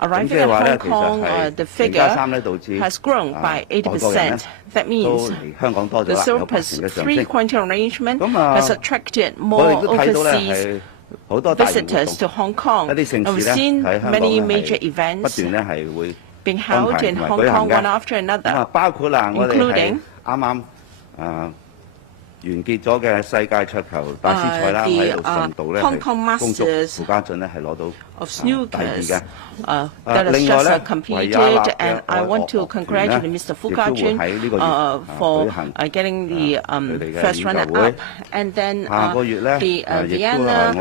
arriving at Hong Kong, the figure has grown by 80%. That means the surplus three quarantine arrangement has attracted more overseas visitors to Hong Kong. And we've seen many major events being held in Hong Kong one after another, including完結咗嘅世界桌球大師賽啦，喺度順道咧係恭祝傅家俊咧係攞到第二嘅。另外咧，維也納嘅I want to congratulate Mr. Fu Kajun for getting the first runner-up, and then the Vienna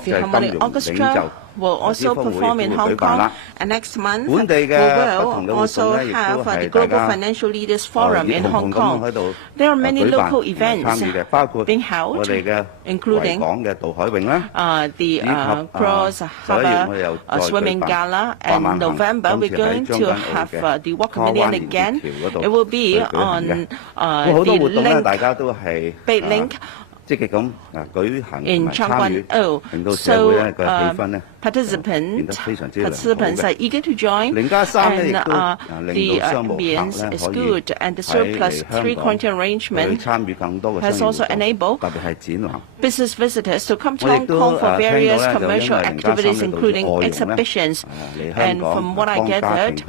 Philharmonic Orchestra will also perform in Hong Kong, and next month we will also have the Global Financial Leaders Forum in Hong Kong. There are many local events being held, including the Cross Harbour Swimming Gala, and in November we're going to have the Walk Million again. It will be on the Big Link 積極咁舉行同埋參與，令到社會嘅氣氛咧變得非常之良好嘅。0+3咧亦都令到商務客咧可以喺香港去參與更多嘅商業活動，特別係展覽。Business visitors to come to Hong Kong for various commercial activities, including exhibitions. And from what I gathered,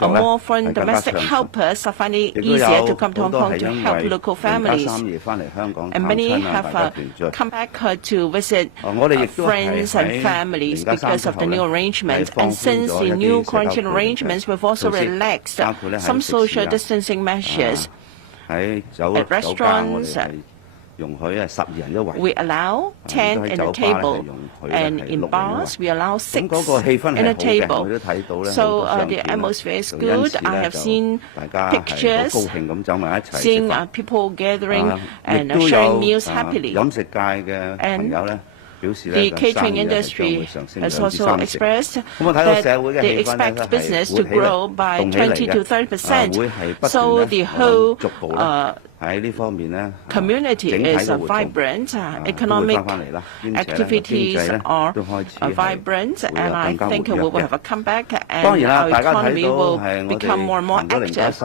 more foreign domestic helpers are finding it easier to come to Hong Kong to help local families. And many have come back to visit friends and families because of the new arrangements. And since the new quarantine arrangements, we've also relaxed some social distancing measures. At restaurants, we allow 10 in a table, and in bars we allow 6 in a table. So the atmosphere is good. I have seen pictures, seeing people gathering and sharing meals happily. And the catering industry has also expressed that they expect business to grow by 20 to 30%. So the whole community is vibrant, economic activities are vibrant, and I think we will have a comeback, and our economy will become more and more active.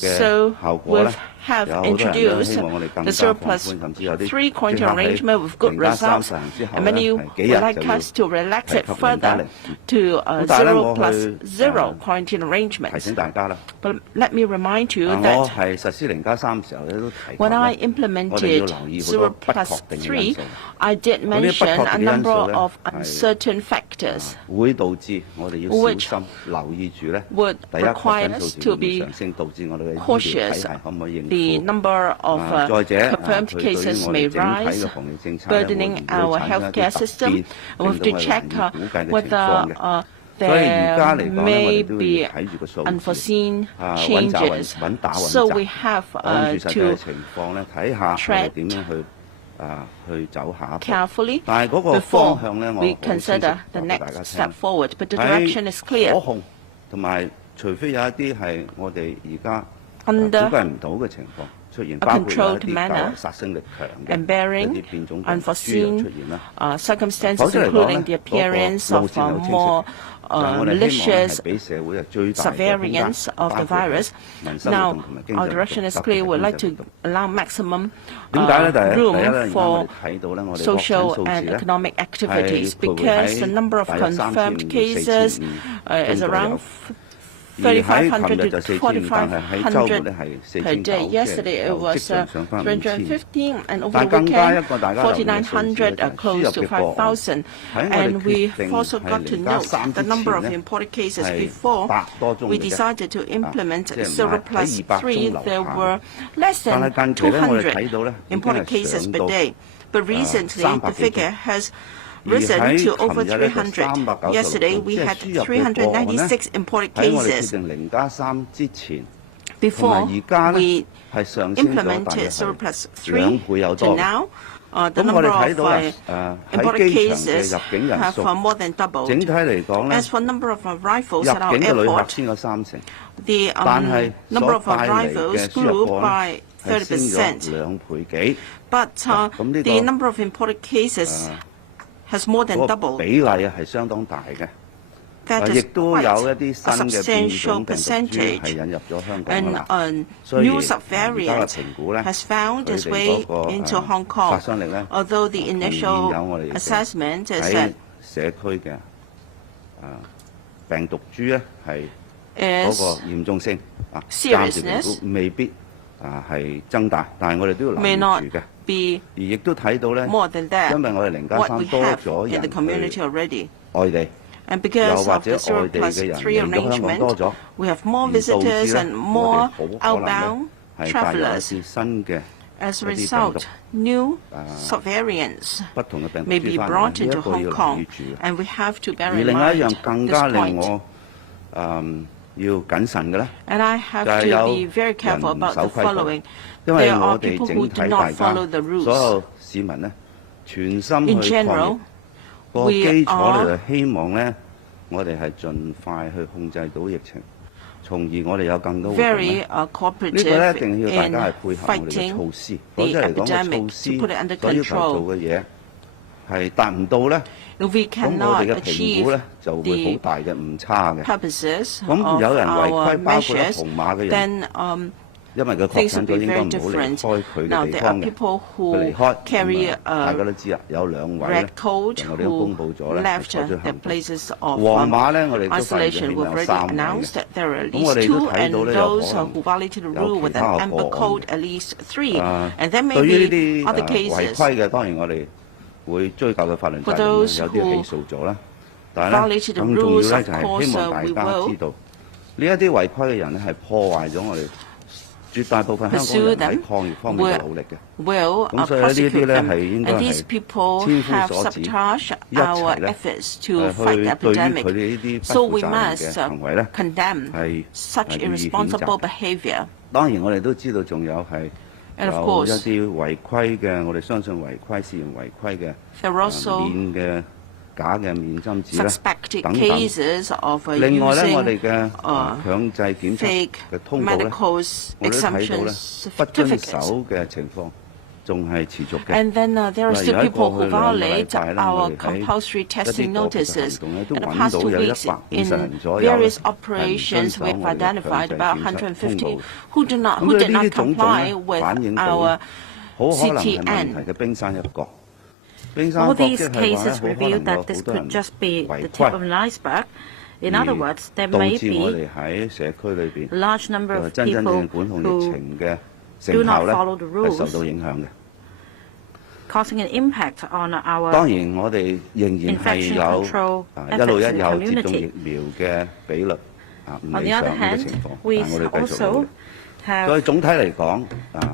So we have introduced the surplus 3 quarantine arrangement with good results, and many would like us to relax it further to 0+0 quarantine arrangements. But let me remind you that when I implemented 0+3, I did mention a number of uncertain factors which would require us to be cautious. The number of confirmed cases may rise, burdening our healthcare system. We have to check whether there may be unforeseen changes. So we have to tread carefully before we consider the next step forward. But the direction is clear. Under a controlled manner and bearing unforeseen circumstances, including the appearance of more malicious subvariants of the virus. Now, our direction is clear. We'd like to allow maximum room for social and economic activities because the number of confirmed cases is around 3,500 to 4,500 per day. Yesterday it was 315, and over the weekend 4,900, close to 5,000. And we've also got to note the number of imported cases. Before we decided to implement 0+3, there were less than 200 imported cases per day. But recently the figure has risen to over 300. Yesterday, we had 396 imported cases. Before we implemented 0+3 to now, the number of imported cases have more than doubled. As for number of arrivals at our airport, the number of arrivals grew by 30%. But the number of imported cases has more than doubled. 亦都有一啲新嘅變種病毒株係引入咗香港啦。所以而家嘅評估咧，佢哋嗰個殺傷力咧，仍然有我哋喺社區嘅病毒株咧係嗰個嚴重性暫時評估未必係增大，但係我哋都要留意住嘅。而亦都睇到咧，因為我哋0+3多咗人去外地。And because of the 0+3 arrangement, we have more visitors and more outbound travelers. As a result, new subvariants may be brought into Hong Kong, and we have to bear in mind this point. And I have to be very careful about the following. There are people who do not follow the rules. In general, we are very cooperative in fighting the epidemic to put it under control. If we cannot achieve the purposes of our measures, then things will be very different. Now, there are people who carry a red coat who left their places of isolation. We've already announced that there are at least 2, and those who violated the rule with an amber code, at least 3. And there may be other cases. For those who violated the rules, of course, we will pursue them, will prosecute them. And these people have sabotaged our efforts to fight the epidemic. So we must condemn such irresponsible behavior. And of course, there are also suspected cases of using fake medical exemption certificates. And then there are still people who violate our compulsory testing notices. In the past 2 weeks, in various operations, we've identified about 150 who did not comply with our CTN. All these cases reveal that this could just be the tip of an iceberg. In other words, there may be a large number of people who do not follow the rules, causing an impact on our infection control efforts in the community. On the other hand, we also have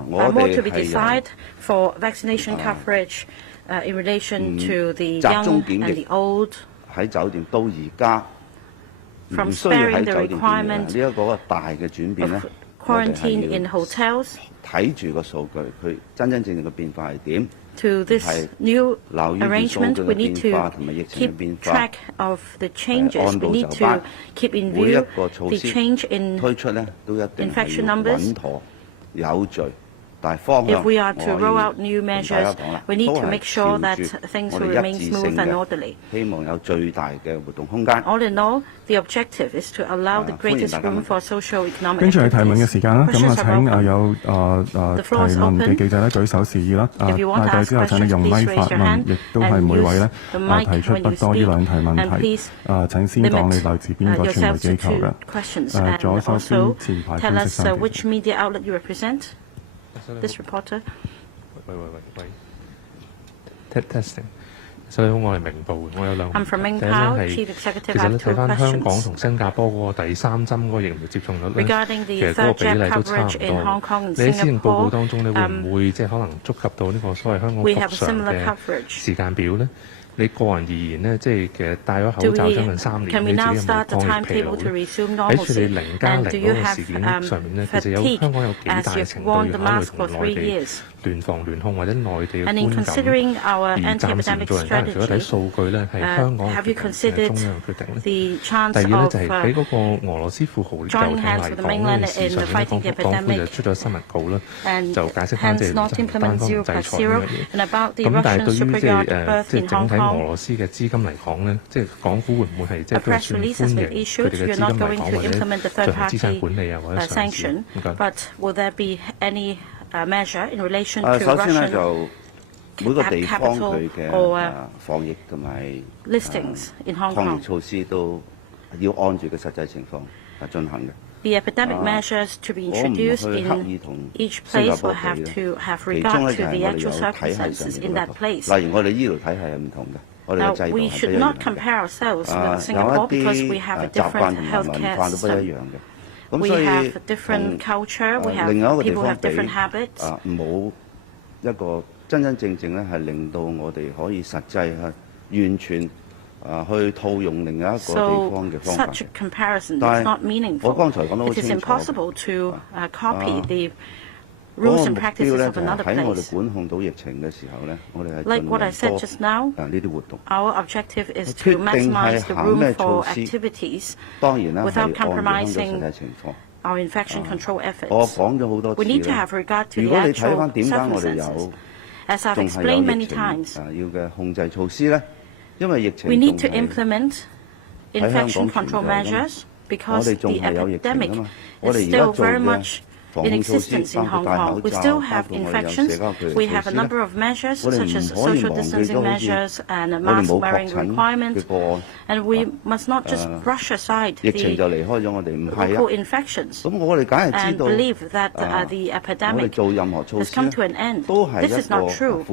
more to be decided for vaccination coverage in relation to the young and the old, from sparing the requirement of quarantine in hotels to this new arrangement. We need to keep track of the changes. We need to keep in view the change in infection numbers. If we are to roll out new measures, we need to make sure that things will remain smooth and orderly. All in all, the objective is to allow the greatest room for socio-economic activities. 跟住係提問嘅時間啦，咁啊請有提問嘅記者咧舉手示意啦，帶隊之後請你用咪發問，亦都係每位咧提出不多於2題問題，請先講你來自邊個傳媒機構嘅，左手邊前排分析上。This reporter. Testing. 所以我係明報，我有兩個問題。第一係其實你睇翻香港同新加坡嗰個第3針嗰個疫苗接種率咧，其實嗰個比例都差唔多。你喺施政報告當中，你會唔會即係可能觸及到呢個所謂香港復常嘅時間表咧？你個人而言呢，即係其實戴咗口罩將近3年，你自己有冇抗疫疲勞咧？喺處理0+0嗰個事件上面呢，其實香港有幾大程度要考慮同內地聯防聯控或者內地嘅觀感，而 considering our 暫時唔做人家人，除咗睇數據咧，係香港嘅決定，係中央嘅決定咧。第二咧就係喺嗰個俄羅斯富豪遊艇嚟講嘅事上面，港府就出咗新聞稿啦，就解釋翻即係單方面制裁呢樣嘢。咁但係對於即係整體俄羅斯嘅資金嚟講咧，即係港府會唔會係即係都算歡迎佢哋嘅資金嚟講，或者進行資產管理啊，或者上市？首先咧就每個地方佢嘅防疫同埋抗疫措施都要按住個實際情況進行嘅。The epidemic measures to be introduced in each place will have to have regard to the actual circumstances in that place. 例如我哋醫療體系係唔同嘅，我哋嘅制度係不一樣嘅。We should not compare ourselves with Singapore because we have a different healthcare system. We have a different culture. We have people have different habits. 冇一個真真正正咧係令到我哋可以實際係完全去套用另一個地方嘅方法。Such a comparison is not meaningful. 我剛才講得好清楚。It is impossible to copy the rules and practices of another place. 喺我哋管控到疫情嘅時候咧，我哋係 Like what I said just now, 呢啲活動。Our objective is to maximize the room for activities without compromising our infection control efforts. 我講咗好多次 We need to have regard to the actual circumstances. As I've explained many times, 要嘅控制措施咧，因為疫情 we need to implement infection control measures because the epidemic is still very much in existence in Hong Kong. We still have infections. We have a number of measures such as social distancing measures and mask wearing requirements. And we must not just brush aside the local infections and believe that the epidemic has come to an end. This is not true.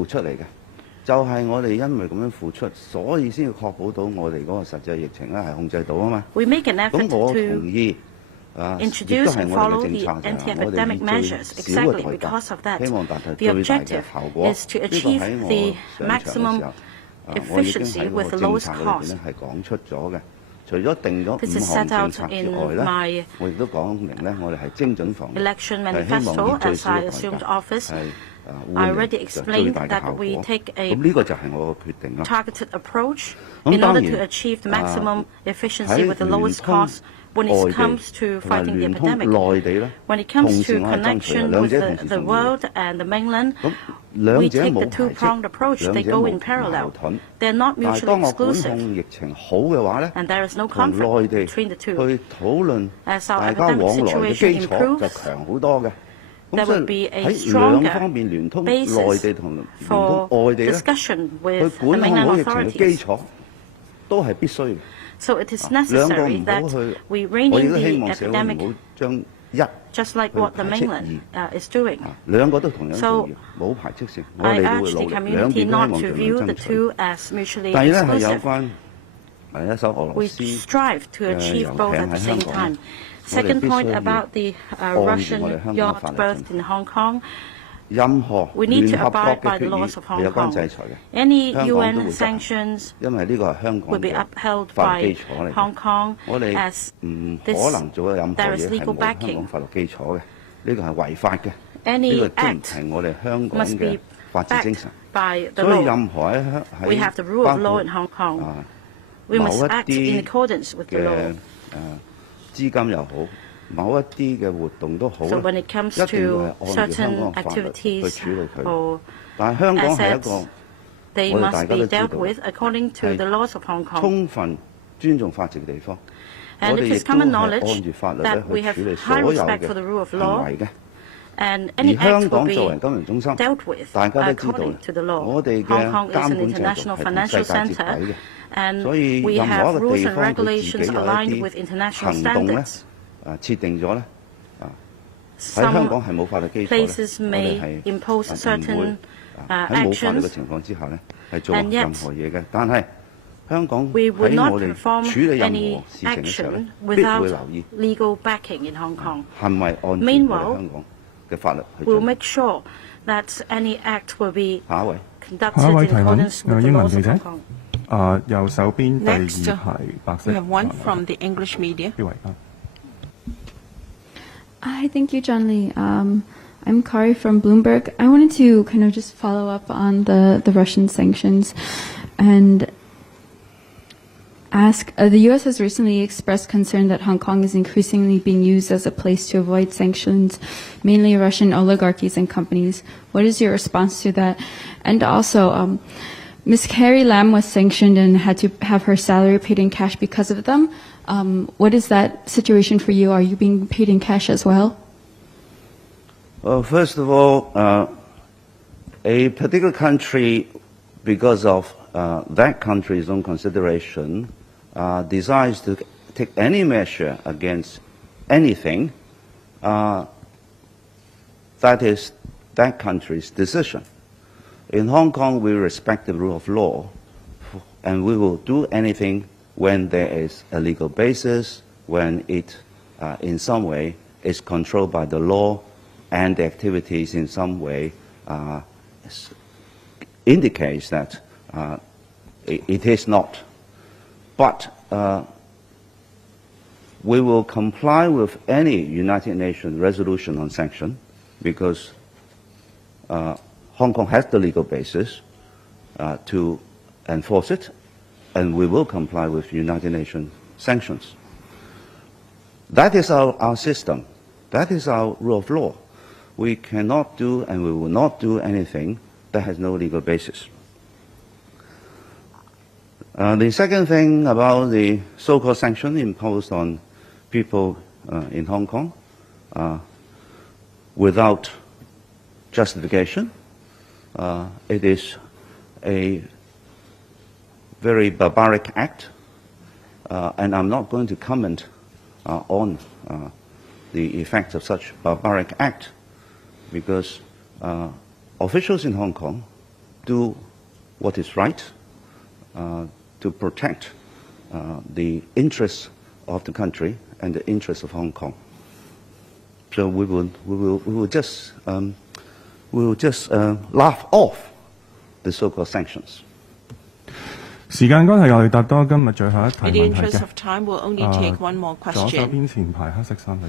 就係我哋因為咁樣付出，所以先要確保到我哋嗰個實際疫情咧係控制到啊嘛。We make an effort 咁我同意 introduce and follow the anti-epidemic measures exactly because of that. The objective is to achieve the maximum efficiency with the lowest cost. 係講出咗嘅，除咗定咗5項政策之外咧，我亦都講明咧，我哋係精準防疫，係希望以最少嘅代價 I already explained that we take a targeted approach in order to achieve the maximum efficiency with the lowest cost when it comes to fighting the epidemic. When it comes to connection with the world and the mainland, we take the two-pronged approach. They go in parallel. They're not mutually exclusive. And there is no conflict between the two. As our epidemic situation improves, there will be a stronger basis for discussion with the mainland authorities. So it is necessary that we rein in the epidemic just like what the mainland is doing. So I urge the community not to view the two as mutually exclusive. We strive to achieve both at the same time. Second point about the Russian yacht berthed in Hong Kong, we need to abide by the laws of Hong Kong. Any UN sanctions will be upheld by Hong Kong as there is legal backing. Any act must be backed by the law. We have the rule of law in Hong Kong. We must act in accordance with the law. 資金又好，某一啲嘅活動都好， So when it comes to certain activities or 但係香港係一個 they must be dealt with according to the laws of Hong Kong. 充分尊重法治嘅地方， And it is common knowledge that we have high respect for the rule of law. And any act will be dealt with according to the law. Hong Kong is an international financial center, and we have rules and regulations aligned with international standards. Some places may impose certain actions, and yet we would not perform any action without legal backing in Hong Kong. Meanwhile, we will make sure that any act will be conducted in accordance with the laws of Hong Kong. Next, we have one from the English media. Hi, thank you, John Lee. I'm Kari from Bloomberg. I wanted to kind of just follow up on the Russian sanctions and ask, the U.S. has recently expressed concern that Hong Kong is increasingly being used as a place to avoid sanctions, mainly Russian oligarchies and companies. What is your response to that? And also, Ms. Carrie Lam was sanctioned and had to have her salary paid in cash because of them. What is that situation for you? Are you being paid in cash as well? Well, first of all, a particular country, because of that country's own consideration, decides to take any measure against anything, that is that country's decision. In Hong Kong, we respect the rule of law, and we will do anything when there is a legal basis, when it in some way is controlled by the law, and the activities in some way indicates that it is not. But we will comply with any United Nations resolution on sanction because Hong Kong has the legal basis to enforce it, and we will comply with United Nations sanctions. That is our system. That is our rule of law. We cannot do and we will not do anything that has no legal basis. The second thing about the so-called sanction imposed on people in Hong Kong without justification, it is a very barbaric act, and I'm not going to comment on the effects of such barbaric act because officials in Hong Kong do what is right to protect the interests of the country and the interests of Hong Kong. So we will just laugh off the so-called sanctions. 時間關係，我哋答多今日最後一題問題嘅。In the interest of time, we'll only take one more question. 左手邊前排黑色衫嘅。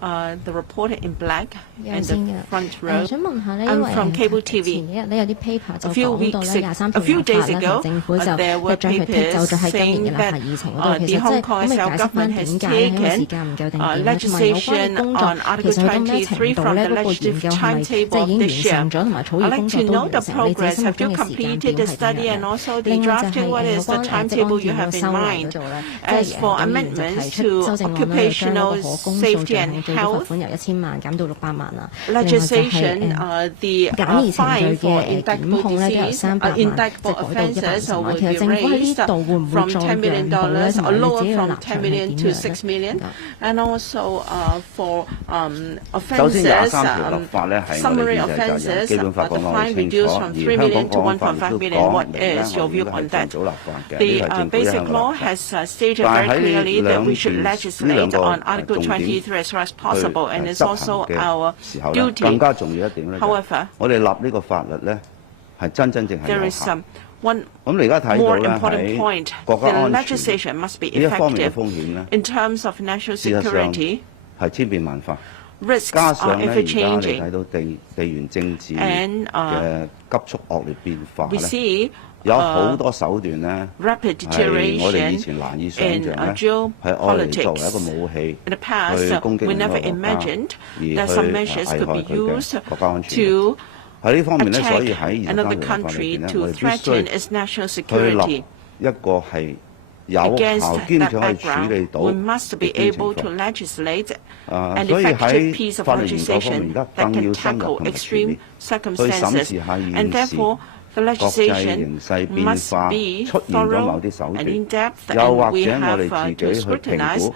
The reporter in black in the front row. 想問下呢，因 I'm 為 from cable TV. 前幾日呢有啲 paper 就 A few 講到 weeks 咧 ago, 23 a few 條 days 法咧， ago, 政府就將 there 佢 were 剔走 papers 咗喺今年 saying 嘅立法 that 議程嗰度。其 the 實即 Hong 係 Kong 可唔可以 SL 解釋翻 government 點 has 解咧？因為時 taken 間唔夠定點咧？同埋有關嘅 legislation 工作 on 其 Article 實去到咩程 23度 from 咧？ the 嗰個研究 legislative 係咪即 timetable 係已經 of 完 this year? 成咗，同埋草 I'd 擬 like 工 to 作都 know 完 the 成？你自己 progress. 心目 Have you 中嘅時間 completed 表 the 係點 study 樣 and 咧？ also the 另外就 drafting? What 係有 is the 關即係 timetable 安 you 全 have 嗰個 in 修例 mind? 嗰度咧，即 As 係 for 議員就提 amendments 出 to 修正案咧，就將嗰 occupational 個可公訴 safety 罪 and 行最高罰 health 款由1000萬減到600萬啦。另外就係 legislation, the 簡易程序 fine for 嘅檢 indictable 控咧都由 disease, 300萬即係 indictable 改到 offences 150 萬。 will 其實 be 政府喺呢 raised 度會唔會 from 再 $10 讓 million 步咧？同 or 埋你自 lower 己嘅 from 立 $10 場係 million 點 to 樣 $6 咧？ million, and also for 首先 offences, 23條立法咧係我 summary 哋憲制責任， offences, 基本法 the 講得好 fine 清楚， reduced 而 from 3香 million 港 to 國安法亦 1.5 都 million. 講 What 明咧， is your 我哋 view 應該係 on 盡 that? 早立法嘅，呢 The 個係政府一 basic 向嘅 law 立場。 has stated 但 very 係喺 clearly that 兩 we should 呢 legislate 兩 on 個 Article 重點 23 as far as 去 possible, and it's 執行 also 嘅 our 時候咧， duty. 更加重要一點咧， However, 我哋立呢個法律咧係真真正係 there 有 is 效。 one 咁你而家睇到 more 咧 important 喺 point. 國家 The 安全 legislation must be 呢一方面嘅 effective 風險咧， in terms of national 事實上 security. 係千變萬化。 Risks 加 are 上咧，而 ever 家你 changing. 睇到地緣政治 And 嘅急速惡劣變化 We 咧， see 有好多手段咧 rapid 係我哋以 deterioration 前難以想像 in 咧，係愛嚟作為一個 geopolitics. 武器 In the 去 past, 攻擊 we 另一個 never 國家， imagined 而 that 去 some 危 measures 害 could 佢 be 嘅 used 國家安全。 to 喺呢方面咧，所以 attack 喺 another 23條立法裏 country 邊咧， to 我哋必 threaten 須 its national 去 security. 立一個係有 Against 效兼 that 且可以處理 background, 到 we must be 極端情 able to 況。 legislate an 所以 effective 喺 piece of 法律研究方面，而 legislation 家 that 更 can 要深入 tackle 同埋全 extreme 面去審 circumstances. 視下 And 現時 therefore, the 國際 legislation 形勢變 must 化 be 出現咗某 thorough 啲手 and 段， in-depth, 又 and 或 we 者我 have 哋自 to 己去評 scrutinize 估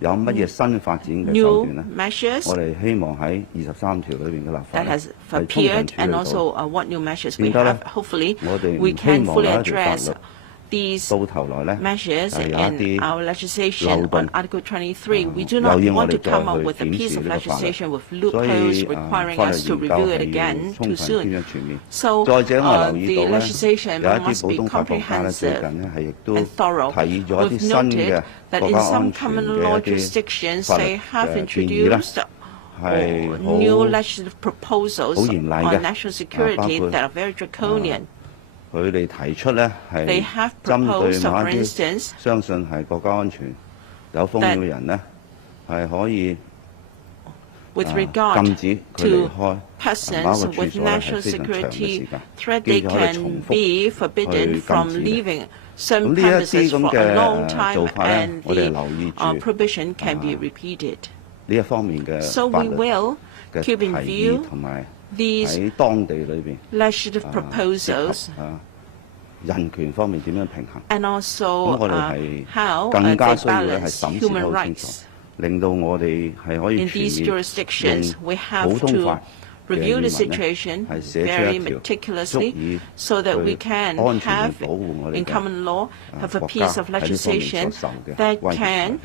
有乜嘢新發展嘅手 new 段咧？ measures 我哋希望喺23條裏邊嘅立法 that 咧 has 係充分 appeared 處 and 理到。 also what new measures we 變得咧 have. Hopefully, 我哋 we 唔希 can 望 fully 有一條法 address 律 these 到頭來咧 measures 係有一 in 啲 our legislation 漏洞 on Article 23. We do not 又要我 want to 哋再 come up 去 with a 檢 piece 視 of 呢個法律， legislation with 所 loopholes 以 requiring 法律 us to 研究 review it 係要 again 充 too 分 soon. 兼全面。 So 再者，我留意 the 到咧， legislation 有一啲 must 普 be 通法國家咧，最 comprehensive 近咧係亦都 and thorough. 提議咗一啲 We've 新 noted 嘅 that 國 in 家 some 安全 common 嘅 law 一啲 jurisdictions 法律 they have 嘅建議咧， introduced new legislative proposals on national security that are very draconian. They have proposed, for instance, 相信係國家安全有風險嘅人呢，係可以 with regard to persons with national security threat, they can be forbidden from leaving some premises for a long time, and the prohibition can be repeated. So we will keep in view these legislative proposals and also how they balance human rights. In these jurisdictions, we have to review the situation very meticulously so that we can have, in common law, have a piece of legislation that can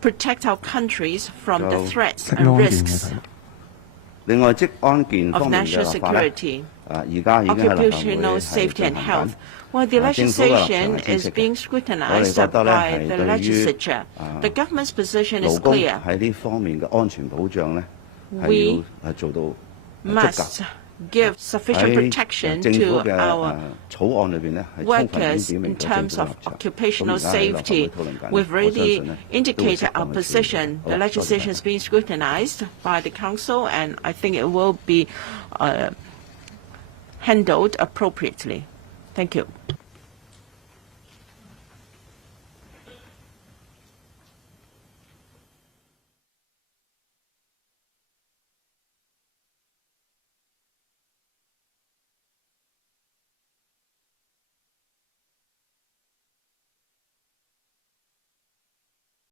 protect our countries from the threats and risks of national security, occupational safety and health. While the legislation is being scrutinized by the legislature, the government's position is clear. We must give sufficient protection to our workers in terms of occupational safety. We've already indicated our position. The legislation is being scrutinized by the Council, and I think it will be handled appropriately. Thank you.